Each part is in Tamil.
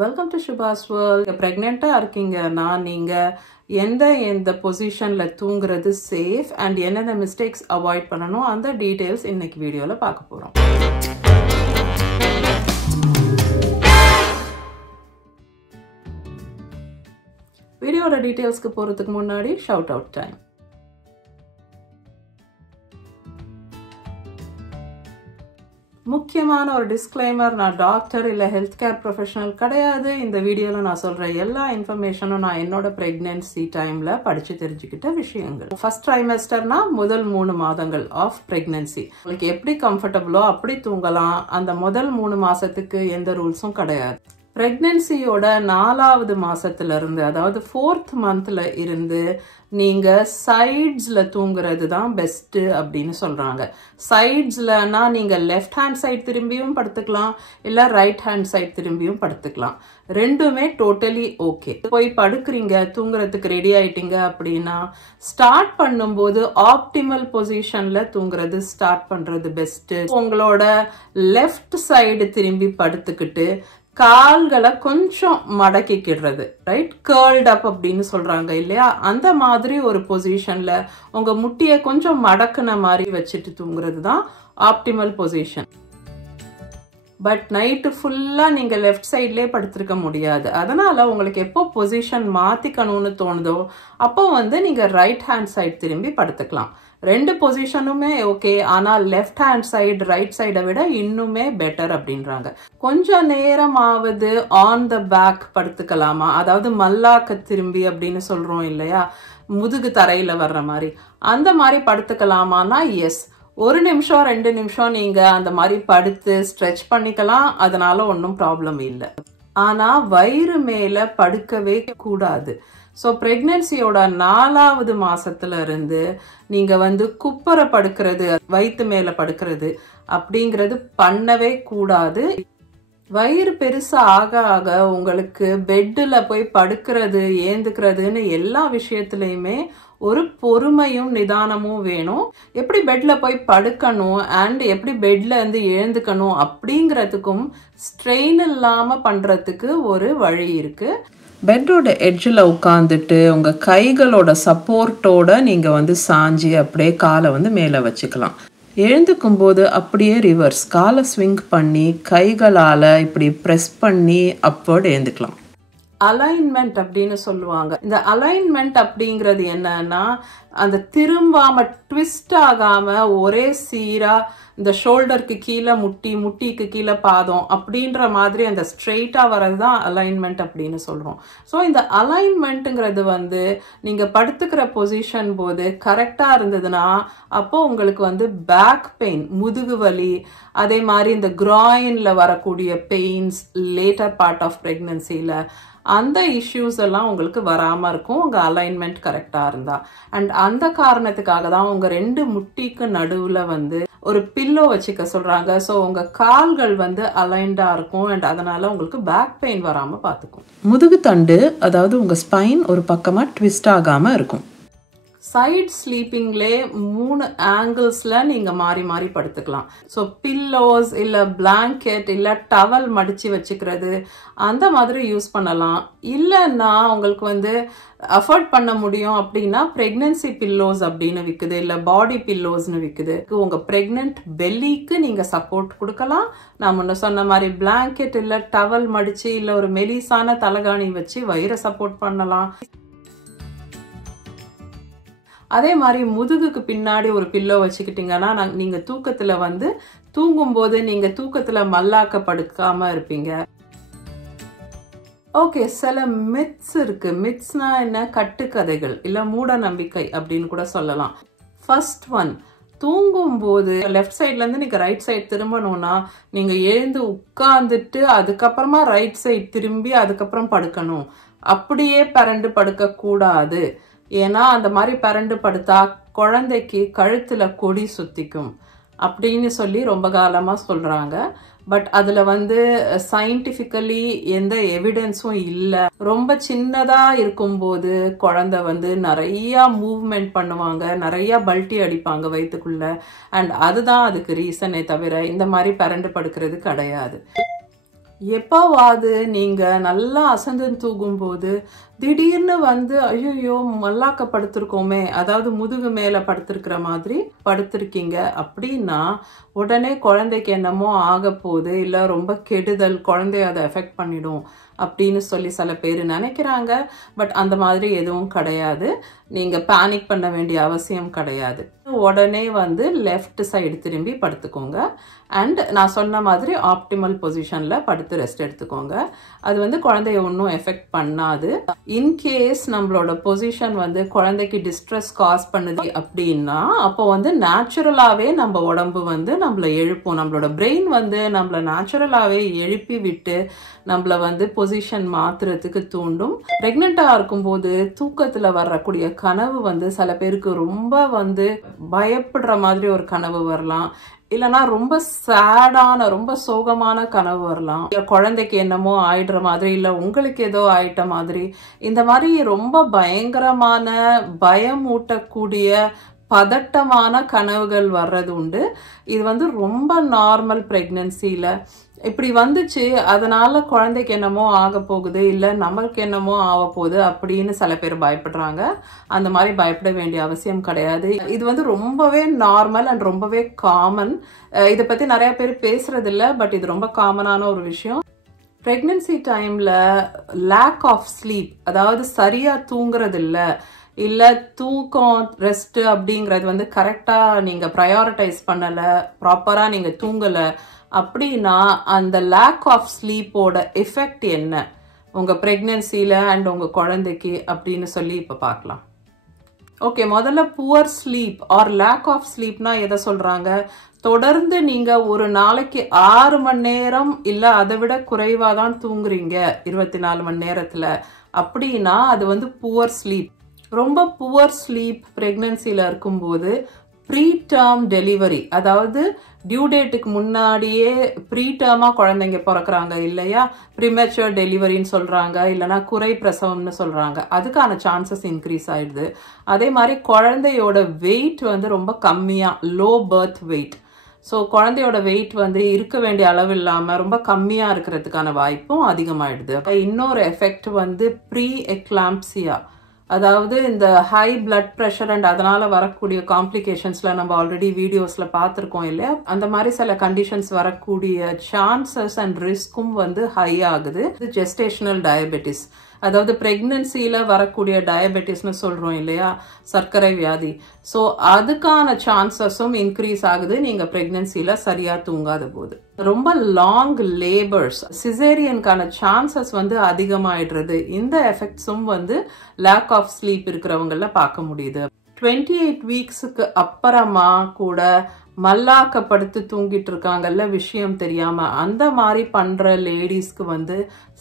Welcome to ஷுபாஸ் world. ப்ரெக்னெண்ட்டாக இருக்கீங்கன்னா நீங்கள் எந்த பொசிஷனில் தூங்குறது சேஃப் அண்ட் என்னென்ன மிஸ்டேக்ஸ் அவாய்ட் பண்ணணும் அந்த டீட்டெயில்ஸ் இன்னைக்கு வீடியோவில் பார்க்க போகிறோம். வீடியோட டீட்டெயில்ஸ்க்கு போகிறதுக்கு முன்னாடி ஷவுட் அவுட் டைம். முக்கியமான ஒரு டிஸ்க்ளைமர், நான் டாக்டர் இல்லை ஹெல்த் கேர் ப்ரொஃபஷனல் கிடையாது. இந்த வீடியோவில் நான் சொல்கிற எல்லா இன்ஃபர்மேஷனும் நான் என்னோட ப்ரெக்னென்சி டைமில் படித்து தெரிஞ்சுக்கிட்ட விஷயங்கள். ஃபர்ஸ்ட் ட்ரைமெஸ்டர்னா முதல் 3 மாதங்கள் ஆஃப் ப்ரெக்னென்சி. உங்களுக்கு எப்படி கம்ஃபர்டபுளோ அப்படி தூங்கலாம். அந்த முதல் 3 மாதத்துக்கு எந்த ரூல்ஸும் கிடையாது. ப்ரெக்னென்சியோட 4வது மாசத்துல இருந்து, அதாவது 4th மந்த்ல இருந்து நீங்க சைட்ஸ்ல தூங்குறது தான் பெஸ்ட் அப்படின்னு சொல்றாங்க. சைட்ஸ்லனா நீங்க லெஃப்ட் ஹேண்ட் சைட் திரும்பியும் படுத்துக்கலாம், இல்ல ரைட் ஹேண்ட் சைட் திரும்பியும் படுத்துக்கலாம். ரெண்டுமே டோட்டலி ஓகே. போய் படுக்கிறீங்க, தூங்குறதுக்கு ரெடி ஆயிட்டீங்க அப்படின்னா ஸ்டார்ட் பண்ணும்போது ஆப்டிமல் பொசிஷன்ல தூங்குறது ஸ்டார்ட் பண்றது பெஸ்ட். உங்களோட லெஃப்ட் சைடு திரும்பி படுத்துக்கிட்டு கால்களை கொஞ்சம் மடக்கிக்கிடுறது, ரைட், கர்ல்ட் அப் அப்படின்னு சொல்றாங்க இல்லையா, அந்த மாதிரி ஒரு பொசிஷன்ல உங்க முட்டியை கொஞ்சம் மடக்குன மாதிரி வச்சுட்டு தூங்குறது தான் ஆப்டிமல் பொசிஷன். பட் நைட்டு ஃபுல்லா நீங்க லெஃப்ட் சைட்லயே படுத்திருக்க முடியாது. அதனால உங்களுக்கு எப்போ பொசிஷன் மாத்திக்கணும்னு தோணுதோ அப்போ நீங்க ரைட் ஹேண்ட் சைட் திரும்பி படுத்துக்கலாம். 2 பொசிஷனுமே ஓகே, ஆனால் லெஃப்ட் ஹேண்ட் சைடு ரைட் சைடை விட இன்னுமே பெட்டர் அப்படின்றாங்க. கொஞ்சம் நேரமாவது ஆன் த பேக் படுத்துக்கலாமா, அதாவது மல்லாக்க திரும்பி அப்படின்னு சொல்றோம் இல்லையா, முதுகு தரையில வர்ற மாதிரி, அந்த மாதிரி படுத்துக்கலாமானா எஸ். 1 நிமிஷம் 2 நிமிஷம் நீங்க அந்த மாதிரி படுத்து ஸ்ட்ரெச் பண்ணிக்கலாம், அதனால ஒன்றும் ப்ராப்ளம் இல்லை. ஆனா வயிறு மேல படுக்கவே கூடாது. ஸோ ப்ரெக்னென்சியோட 4வது மாசத்துல இருந்து நீங்க குப்புற படுக்கிறது, வயிற்று மேல படுக்கிறது அப்படிங்கிறது பண்ணவே கூடாது. வயிறு பெருசா ஆக ஆக உங்களுக்கு பெட்டில் போய் படுக்கிறது, ஏந்துக்கிறதுன்னு எல்லா விஷயத்துலையுமே ஒரு பொறுமையும் நிதானமும் வேணும். எப்படி பெட்ல போய் படுக்கணும் அண்ட் எப்படி பெட்ல எழுந்துக்கணும் அப்படிங்கிறதுக்கும் ஸ்ட்ரெயின் இல்லாம பண்றதுக்கு ஒரு வழி இருக்கு. பெட்டோட எட்ஜில் உட்காந்துட்டு உங்கள் கைகளோட சப்போர்ட்டோட நீங்கள் சாஞ்சி அப்படியே காலை மேலே வச்சுக்கலாம். எழுந்துக்கும் போது அப்படியே ரிவர்ஸ் காலை ஸ்விங் பண்ணி கைகளால் இப்படி ப்ரெஸ் பண்ணி அப்வர்ட் எழுந்துக்கலாம். அலைன்மெண்ட் அப்படின்னு சொல்லுவாங்க. இந்த அலைன்மெண்ட் அப்படிங்கிறது என்னன்னா, அந்த திரும்பாம ட்விஸ்ட் ஆகாம ஒரே சீரா இந்த ஷோல்டருக்கு கீழே முட்டி, முட்டிக்கு கீழே பாதம் அப்படின்ற மாதிரி அந்த ஸ்ட்ரெயிட்டா வர்றது தான் அலைன்மெண்ட் அப்படின்னு சொல்றோம். ஸோ இந்த அலைன்மெண்ட்டுங்கிறது நீங்க படுத்துக்கிற பொசிஷன் போது கரெக்டா இருந்ததுன்னா அப்போ உங்களுக்கு பேக் பெயின், முதுகு வலி, அதே மாதிரி இந்த கிராயின்ல வரக்கூடிய பெயின்ஸ் லேட்டர் பார்ட் ஆஃப் பிரெக்னன்சில அந்த இஷ்யூஸ் எல்லாம் உங்களுக்கு வராம இருக்கும் உங்க அலைன்மெண்ட் கரெக்டா இருந்தா. அண்ட் அந்த காரணத்துக்காக தான் உங்க 2 முட்டிக்கு நடுவுல ஒரு பில்லோ வச்சுக்க சொல்றாங்க. ஸோ உங்க கால்கள் அலைன்டா இருக்கும் அண்ட் அதனால உங்களுக்கு பேக் பெயின் வராம பாத்துக்கும். முதுகு தண்டு, அதாவது உங்க ஸ்பைன் ஒரு பக்கமா ட்விஸ்ட் ஆகாம இருக்கும். சைட் ஸ்லீப்பிங்லே 3 ஆங்கிள்ஸ்ல நீங்க மாறி மாறி படுத்துக்கலாம். ஸோ பில்லோஸ் இல்ல பிளாங்கெட் இல்ல டவல் மடிச்சு வச்சுக்கிறது அந்த மாதிரி யூஸ் பண்ணலாம். இல்லைன்னா உங்களுக்கு அஃபோர்ட் பண்ண முடியும் அப்படின்னா பிரெக்னன்சி பில்லோஸ் அப்படின்னு விற்குது, இல்ல பாடி பில்லோஸ்னு விற்குது. உங்க பிரெக்னன்ட் பெல்லிக்கு நீங்க சப்போர்ட் கொடுக்கலாம். நான் முன்ன சொன்ன மாதிரி பிளாங்கெட் இல்ல டவல் மடிச்சு இல்ல ஒரு மெலிசான தலகாணி வச்சு வயிறை சப்போர்ட் பண்ணலாம். அதே மாதிரி முதுகுக்கு பின்னாடி ஒரு பில்லோ வச்சுக்கிட்டீங்கன்னா நீங்க தூக்கத்துல தூங்கும்போது நீங்க தூக்கத்துல மல்லாக்க படுக்காம இருப்பீங்க. ஓகே, சில மித்ஸ் இருக்கு. மித்ஸ்னா என்ன? கட்டுக்கதைகள் இல்ல மூட நம்பிக்கை அப்படின்னு கூட சொல்லலாம். ஃபர்ஸ்ட் ஒன், தூங்கும் போது லெஃப்ட் சைட்ல இருந்து நீங்க ரைட் சைட் திரும்பணும்னா நீங்க எழுந்து உட்கார்ந்துட்டு அதுக்கப்புறமா ரைட் சைட் திரும்பி அதுக்கப்புறம் படுக்கணும். அப்படியே பரண்டு படுக்க கூடாது. ஏன்னா அந்த மாதிரி பரண்டு படுத்தா குழந்தைக்கு கழுத்துல கொடி சுத்திக்கும் அப்படின்னு சொல்லி ரொம்ப காலமா சொல்றாங்க. பட் அதுல சயின்டிபிக்கலி எந்த எவிடன்ஸும் இல்லை. ரொம்ப சின்னதா இருக்கும்போது குழந்தை நிறைய மூவ்மெண்ட் பண்ணுவாங்க, நிறைய பல்ட்டி அடிப்பாங்க வயிற்றுக்குள்ள. அண்ட் அதுதான் அதுக்கு ரீசனே தவிர இந்த மாதிரி பரண்டு படுக்கிறது கிடையாது. எப்போவாது நீங்க நல்லா அசந்து தூங்கும்போது திடீர்னு வந்து ஐயோ மல்லாக்க படுத்திருக்கோமே, அதாவது முதுகு மேல படுத்திருக்கிற மாதிரி படுத்திருக்கீங்க அப்படின்னா உடனே குழந்தைக்கு என்னமோ ஆக போகுது, இல்ல ரொம்ப கெடுதல், குழந்தைய அதை எஃபெக்ட் பண்ணிடும் அப்படின்னு சொல்லி சில பேர் நினைக்கிறாங்க. பட் அந்த மாதிரி எதுவும் கிடையாது. நீங்க பேனிக் பண்ண வேண்டிய அவசியம் கிடையாது. உடனே வந்து லெஃப்ட் சைடு திரும்பி படுத்துக்கோங்க. அண்ட் நான் சொன்ன மாதிரி ஆப்டிமல் பொசிஷன்ல படுத்து ரெஸ்ட் எடுத்துக்கோங்க. அது வந்து குழந்தைய ஒன்றும் எஃபெக்ட் பண்ணாது. இன்கேஸ் நம்மளோட பொசிஷன் வந்து குழந்தைக்கு டிஸ்ட்ரெஸ் காஸ் பண்ணுது அப்படின்னா அப்போ வந்து நேச்சுரலாவே நம்ம உடம்பு வந்து நம்மள எழுப்பும். நம்மளோட பிரெயின் வந்து நம்மள நேச்சுரலாவே எழுப்பி விட்டு நம்மள வந்து பொசிஷன் மாத்துறதுக்கு தூண்டும். பிரெக்னெண்டா இருக்கும்போது தூக்கத்துல வரக்கூடிய கனவு வந்து சில பேருக்கு ரொம்ப வந்து பயப்படுற மாதிரி ஒரு கனவு வரலாம், இல்லனா ரொம்ப சேடான ரொம்ப சோகமான கனவு வரலாம், குழந்தைக்கு என்னமோ ஆயிடுற மாதிரி, இல்ல உங்களுக்கு ஏதோ ஆயிட்ட மாதிரி. இந்த மாதிரி ரொம்ப பயங்கரமான பயமூட்டக்கூடிய பதட்டமான கனவுகள் வர்றது உண்டு. இது வந்து ரொம்ப நார்மல் பிரெக்னன்சில. இப்படி வந்துச்சு அதனால குழந்தைக்கு என்னமோ ஆக போகுது, இல்ல நம்மளுக்கு என்னமோ ஆக போகுது அப்படின்னு சில பேர் பயப்படுறாங்க. அந்த மாதிரி பயப்பட வேண்டிய அவசியம் கிடையாது. இது வந்து ரொம்பவே நார்மல் அண்ட் ரொம்பவே காமன். இதை பத்தி நிறைய பேர் பேசுறது இல்லை, பட் இது ரொம்ப காமனான ஒரு விஷயம். பிரெக்னன்சி டைம்ல லேக் ஆஃப் ஸ்லீப், அதாவது சரியா தூங்குறது இல்லை, இல்ல தூக்கம் ரெஸ்ட் அப்படிங்கறது வந்து கரெக்டா நீங்க ப்ரையாரிட்டைஸ் பண்ணல, ப்ராப்பரா நீங்க தூங்கல அப்படின்னா அந்த லேக் ஆஃப் ஸ்லீப்போட எஃபெக்ட் என்ன உங்க பிரெக்னன்சில அண்ட் உங்க குழந்தைக்கு அப்படின்னு சொல்லி இப்ப பார்க்கலாம். ஓகே, முதல்ல poor sleep or lack of ஸ்லீப்னா எதை சொல்றாங்க? தொடர்ந்து நீங்க ஒரு நாளைக்கு 6 மணி நேரம் இல்ல அதை விட குறைவா தான் தூங்குறீங்க 24 மணி நேரத்துல அப்படின்னா அது வந்து புவர் ஸ்லீப். ரொம்ப புவர் ஸ்லீப் பிரெக்னன்சில இருக்கும்போது ப்ரீ டேர்ம் டெலிவரி, அதாவது டியூ டேட்டுக்கு முன்னாடியே ப்ரீ டேர்மா குழந்தைங்க பிறக்கிறாங்க இல்லையா, ப்ரிமெச்சூர் டெலிவரின்னு சொல்றாங்க, இல்லைன்னா குறை பிரசவம்னு சொல்றாங்க, அதுக்கான சான்சஸ் இன்க்ரீஸ் ஆயிடுது. அதே மாதிரி குழந்தையோட வெயிட் வந்து ரொம்ப கம்மியா, லோ பர்த் வெயிட். ஸோ குழந்தையோட வெயிட் வந்து இருக்க வேண்டிய அளவு இல்லாம ரொம்ப கம்மியா இருக்கிறதுக்கான வாய்ப்பும் அதிகமாயிடுது. இன்னொரு எஃபெக்ட் வந்து ப்ரீ எக்லாம்ப்சியா, அதாவது இந்த ஹை பிளட் ப்ரெஷர் அண்ட் அதனால வரக்கூடிய காம்ப்ளிகேஷன்ஸ்ல நம்ம ஆல்ரெடி வீடியோஸ்ல பார்த்துருக்கோம் இல்லையா, அந்த மாதிரி சில கண்டிஷன்ஸ் வரக்கூடிய சான்சஸ் அண்ட் ரிஸ்க்கும் வந்து ஹை ஆகுது. ஜெஸ்டேஷனல் டயபெட்டிஸ், அதாவது பிரெக்னன்சில வரக்கூடிய டயபெட்டிஸ்னு சொல்றோம் இல்லையா, சர்க்கரை வியாதி. ஸோ அதுக்கான சான்சஸும் இன்க்ரீஸ் ஆகுது நீங்க பிரெக்னன்சில சரியா தூங்காத போது. ரொம்ப லாங் லேபர்ஸ், சிசேரியனுக்கான சான்சஸ் வந்து அதிகமாயிடுறது. இந்த எஃபெக்ட்ஸும் வந்து லேக் ஆஃப் ஸ்லீப் இருக்கிறவங்கள பார்க்க முடியுது. 28 வீக்ஸுக்கு அப்புறமா கூட மல்லாக்கப்படுத்து தூங்கிட்டு இருக்காங்கல்ல விஷயம் தெரியாம, அந்த மாதிரி பண்ற லேடிஸ்க்கு வந்து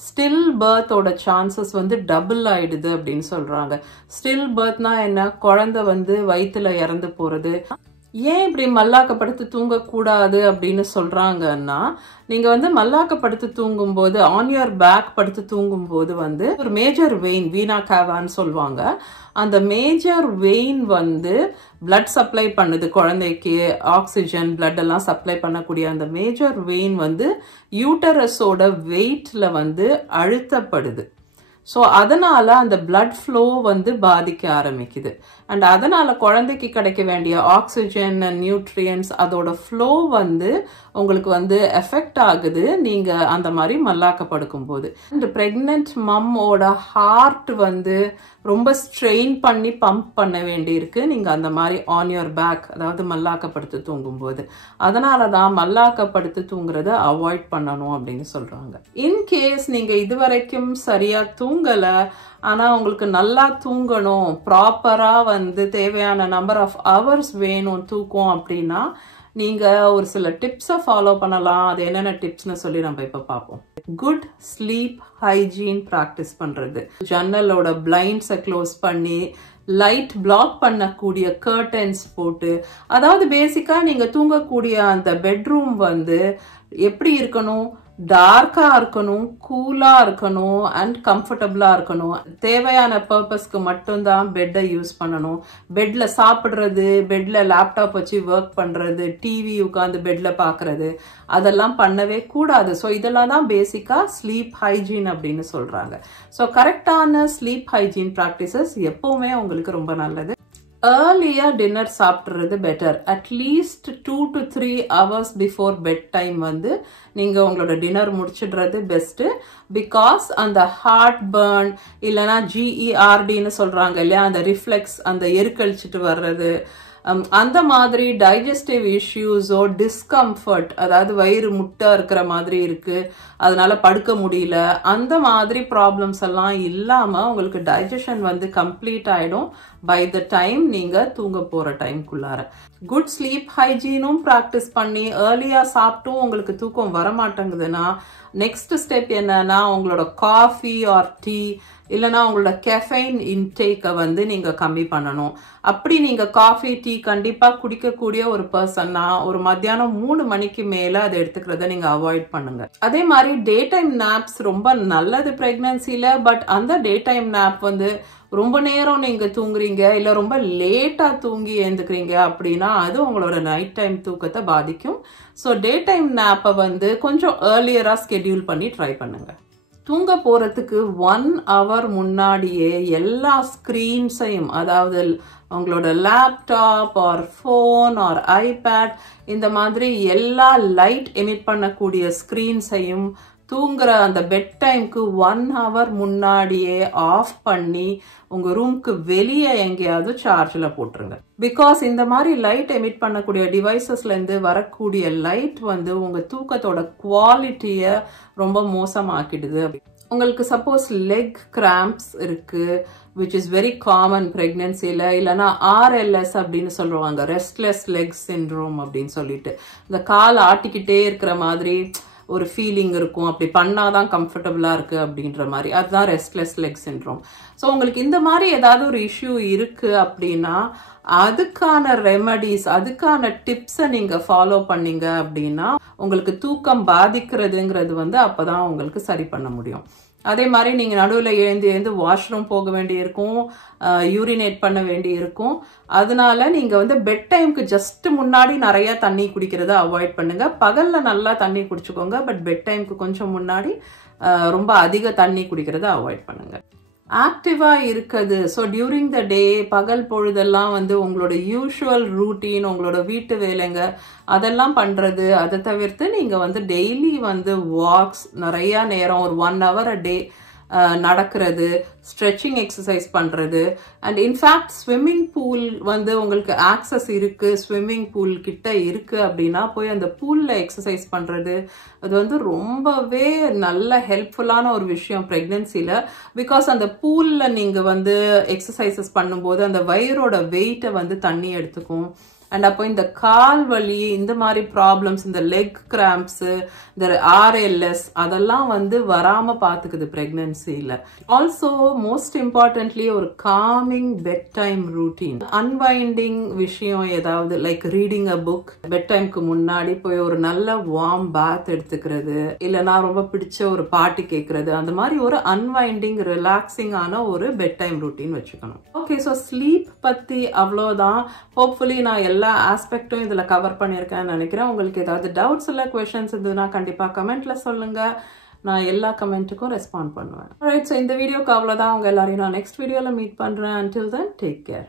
ஸ்டில் பர்த்தோட சான்சஸ் வந்து டபுள் ஆயிடுது அப்படின்னு சொல்றாங்க. ஸ்டில் பர்த்னா என்ன? குழந்தை வந்து வயிற்றுல இறந்து போறது. ஏன் இப்படி மல்லாக்கப்படுத்து தூங்கக்கூடாது அப்படின்னு சொல்றாங்கன்னா, நீங்க வந்து மல்லாக்கப்படுத்து தூங்கும்போது ஆன் யுவர் பேக் படுத்து தூங்கும்போது வந்து ஒரு மேஜர் வெயின், வீனா காவான்னு சொல்லுவாங்க, அந்த மேஜர் வெயின் வந்து பிளட் சப்ளை பண்ணுது குழந்தைக்கு, ஆக்சிஜன் பிளட் எல்லாம் சப்ளை பண்ணக்கூடிய அந்த மேஜர் வெயின் வந்து யூட்டரஸோட வெயிட்ல வந்து அழுத்தப்படுது. ஸோ அதனால அந்த பிளட் ஃப்ளோ வந்து பாதிக்க ஆரம்பிக்குது. அண்ட் அதனால குழந்தைக்கு கிடைக்க வேண்டிய ஆக்சிஜன் அண்ட் நியூட்ரியன்ஸ் அதோட ஃப்ளோ வந்து உங்களுக்கு வந்து எஃபெக்ட் ஆகுது நீங்க அந்த மாதிரி மல்லாக்க படுக்கும் போது. இந்த பிரெக்னன்ட் மம்மோட ஹார்ட் வந்து ரொம்ப ஸ்ட்ரெயின் பண்ணி பம்ப் பண்ண வேண்டியிருக்கு நீங்க அந்த மாதிரி ஆன் யுவர் பேக், அதாவது மல்லாக்கப்படுத்து தூங்கும்போது. அதனாலதான் மல்லாக்கப்படுத்து தூங்குறத அவாய்ட் பண்ணணும் அப்படின்னு சொல்றாங்க. இன்கேஸ் நீங்க இதுவரைக்கும் சரியா தூங்கல, ஆனா உங்களுக்கு நல்லா தூங்கணும், ப்ராப்பரா வந்து தேவையான நம்பர் ஆஃப் ஹவர்ஸ் வேணும் தூக்கம் அப்படின்னா நீங்க ஒரு சில டிப்ஸை ஃபாலோ பண்ணலாம். அது என்னென்ன டிப்ஸ்னு சொல்லி நம்ம இப்ப பார்ப்போம். குட் ஸ்லீப் ஹைஜீன் ப்ராக்டிஸ் பண்றது, ஜன்னலோட பிளைண்ட்ஸை க்ளோஸ் பண்ணி லைட் பிளாக் பண்ணக்கூடிய கர்டன்ஸ் போட்டு, அதாவது பேசிக்கா நீங்க தூங்கக்கூடிய அந்த பெட்ரூம் வந்து எப்படி இருக்கணும், டார்க்கா இருக்கணும், கூலா இருக்கணும் அண்ட் கம்ஃபர்டபுளா இருக்கணும். தேவையான பர்பஸ்க்கு மட்டும்தான் பெட்டை யூஸ் பண்ணணும். பெட்ல சாப்பிடுறது, பெட்ல லேப்டாப் வச்சு ஒர்க் பண்றது, டிவி உட்காந்து பெட்ல பாக்குறது அதெல்லாம் பண்ணவே கூடாது. ஸோ இதெல்லாம் தான் பேசிக்கா ஸ்லீப் ஹைஜீன் அப்படின்னு சொல்றாங்க. ஸோ கரெக்டான ஸ்லீப் ஹைஜீன் ப்ராக்டிசஸ் எப்பவுமே உங்களுக்கு ரொம்ப நல்லது. ஏர்லியா டின்னர் சாப்பிட்றது better. At least 2 to 3 hours before bedtime வந்து நீங்க உங்களோட டின்னர் முடிச்சிடுறது பெஸ்ட். பிகாஸ் அந்த ஹார்ட் பர்ன் இல்லைன்னா GERDன்னு சொல்றாங்க இல்லையா, அந்த ரிஃப்ளெக்ஸ், அந்த எருக்கழிச்சிட்டு வர்றது, அந்த மாதிரி டைஜஸ்டிவ் இஷ்யூஸோ டிஸ்கம்ஃபர்ட், அதாவது வயிறு முட்டை இருக்கிற மாதிரி இருக்கு, அதனால படுக்க முடியல, அந்த மாதிரி ப்ராப்ளம்ஸ் எல்லாம் இல்லாம உங்களுக்கு டைஜஷன் வந்து கம்ப்ளீட் ஆயிடும் பை த டைம் நீங்க தூங்க போற டைம்குள்ளார. குட் ஸ்லீப் ஹைஜீனும் ப்ராக்டிஸ் பண்ணி ஏர்லியா சாப்பிட்டும் உங்களுக்கு தூக்கம் வரமாட்டேங்குதுன்னா நெக்ஸ்ட் ஸ்டெப் என்னன்னா, உங்களோட காஃபி ஆர் டீ இல்லைன்னா உங்களோட கெஃபைன் இன்டேக்கை வந்து நீங்க கம்மி பண்ணணும். அப்படி நீங்க காஃபி டீ கண்டிப்பா குடிக்கக்கூடிய ஒரு பர்சன்னா ஒரு மத்தியானம் 3 மணிக்கு மேல அதை எடுத்துக்கிறத நீங்க அவாய்ட் பண்ணுங்க. அதே மாதிரி டே டைம் நாப்ஸ் ரொம்ப நல்லது பிரெக்னன்சில. பட் அந்த டே டைம் நாப் வந்து ரொம்ப நேரம் நீங்க தூங்குறீங்க இல்ல ரொம்ப லேட்டா தூங்கி எழுந்துக்கிறீங்க அப்படின்னா அது உங்களோட நைட் டைம் தூக்கத்தை பாதிக்கும். ஸோ டே டைம் நாப்பை வந்து கொஞ்சம் ஏர்லியரா ஸ்கெடியூல் பண்ணி ட்ரை பண்ணுங்க. தூங்க போறதுக்கு 1 hour முன்னாடியே எல்லா ஸ்கிரீன்ஸையும், அதாவது உங்களோட laptop or phone or iPad, இந்த மாதிரி எல்லா லைட் எமிட் பண்ணக்கூடிய ஸ்கிரீன்ஸையும் தூங்குற அந்த பெட் டைம்க்கு 1 hour முன்னாடியே ஆஃப் பண்ணி உங்க ரூம்க்கு வெளியே எங்கேயாவது சார்ஜ்ல போட்டுருங்க. பிகாஸ் இந்த மாதிரி லைட் எமிட் பண்ணக்கூடிய டிவைசஸ்ல இருந்து வரக்கூடிய லைட் வந்து உங்க தூக்கத்தோட குவாலிட்டிய ரொம்ப மோசமாக்கிடுது. உங்களுக்கு சப்போஸ் லெக் கிராம்ப்ஸ் இருக்கு, which is very common பிரெக்னன்சில, இல்லைன்னா RLS அப்படின்னு சொல்லுவாங்க, ரெஸ்ட்லெஸ் லெக் சிண்ட்ரோம் அப்படின்னு சொல்லிட்டு, இந்த கால் ஆட்டிக்கிட்டே இருக்கிற மாதிரி ஒரு ஃபீலிங் இருக்கும், அப்படி பண்ணாதான் கம்ஃபர்டபுளா இருக்கு அப்படின்ற மாதிரி, அதுதான் ரெஸ்ட்லெஸ் லெக் சிண்ட்ரோம். ஸோ உங்களுக்கு இந்த மாதிரி ஏதாவது ஒரு இஷ்யூ இருக்கு அப்படின்னா அதுக்கான ரெமடிஸ், அதுக்கான டிப்ஸை நீங்க ஃபாலோ பண்ணீங்க அப்படின்னா உங்களுக்கு தூக்கம் பாதிக்கிறதுங்கிறது வந்து அப்பதான் உங்களுக்கு சரி பண்ண முடியும். அதே மாதிரி நீங்க நடுவில் எழுந்து வாஷ்ரூம் போக வேண்டி இருக்கும், யூரினேட் பண்ண வேண்டி இருக்கும். அதனால நீங்க வந்து பெட் டைம்க்கு ஜஸ்ட் முன்னாடி நிறைய தண்ணி குடிக்கிறத அவாய்ட் பண்ணுங்க. பகல்ல நல்லா தண்ணி குடிச்சுக்கோங்க, பட் பெட் டைம்க்கு கொஞ்சம் முன்னாடி ரொம்ப அதிக தண்ணி குடிக்கிறத அவாய்ட் பண்ணுங்க. ஆக்டிவா இருக்குது. ஸோ டியூரிங் த டே, பகல் பொழுதெல்லாம் வந்து உங்களோட யூஷுவல் ரூட்டீன், உங்களோட வீட்டு வேலைங்க அதெல்லாம் பண்றது, அதை தவிர்த்து நீங்க வந்து டெய்லி வந்து வாக்ஸ், நிறைய நேரம் ஒரு 1 hour a day நடக்கிறது, ஸ்ட்ரெச்சிங் எக்ஸசைஸ் பண்றது, அண்ட் இன்ஃபேக்ட் ஸ்விம்மிங் பூல் வந்து உங்களுக்கு ஆக்சஸ் இருக்கு, ஸ்விம்மிங் பூல் கிட்ட இருக்கு அப்படின்னா போய் அந்த பூல்ல எக்ஸசைஸ் பண்றது, அது வந்து ரொம்பவே நல்ல ஹெல்ப்ஃபுல்லான ஒரு விஷயம் பிரெக்னன்சில. பிகாஸ் அந்த பூல்ல நீங்க வந்து எக்ஸசைசஸ் பண்ணும்போது அந்த வயிறோட வெயிட்டை வந்து தண்ணி எடுத்துக்கும். அண்ட் அப்போ இந்த கால் வலி, இந்த மாதிரி ப்ராப்ளம்ஸ், இந்த லெக் கிராம்ப்ஸ், இந்த RLS அதெல்லாம் வந்து வராம பாத்துக்குது பிரெக்னன்சில. ஆல்சோ மோஸ்ட் இம்பார்ட்டன்ட்லி ஒரு calming bedtime routine, unwinding விஷயம் ஏதாவது, like reading a book, bed டைம்க்கு முன்னாடி போய் ஒரு நல்ல வார்ம் பாத் எடுத்துக்கிறது, இல்லைன்னா ரொம்ப பிடிச்ச ஒரு பாட்டு கேட்கறது, அந்த மாதிரி ஒரு அன்வைண்டிங் ரிலாக்ஸிங் ஆன ஒரு பெட் டைம் ரூட்டீன் வச்சுக்கணும். ஓகே, ஸோ ஸ்லீப் பத்தி அவ்வளோதான். ஹோப்ஃபுல்லி நான் எல்லா ஆஸ்பெக்டும் இதுல கவர் பண்ணியிருக்கேன்னு நினைக்கிறேன். உங்களுக்கு ஏதாவது டவுட்ஸ் இல்லை, கொஸ்டின்ஸ் இருந்ததுன்னா கண்டிப்பா கமெண்ட்ல சொல்லுங்க. நான் எல்லா கமெண்ட்டுக்கும் ரெஸ்பாண்ட் பண்ணுவேன். ரைட், ஸோ இந்த வீடியோக்கு அவ்வளோதான். உங்க எல்லாரையும் நான் நெக்ஸ்ட் வீடியோல மீட் பண்றேன். Until then, take care.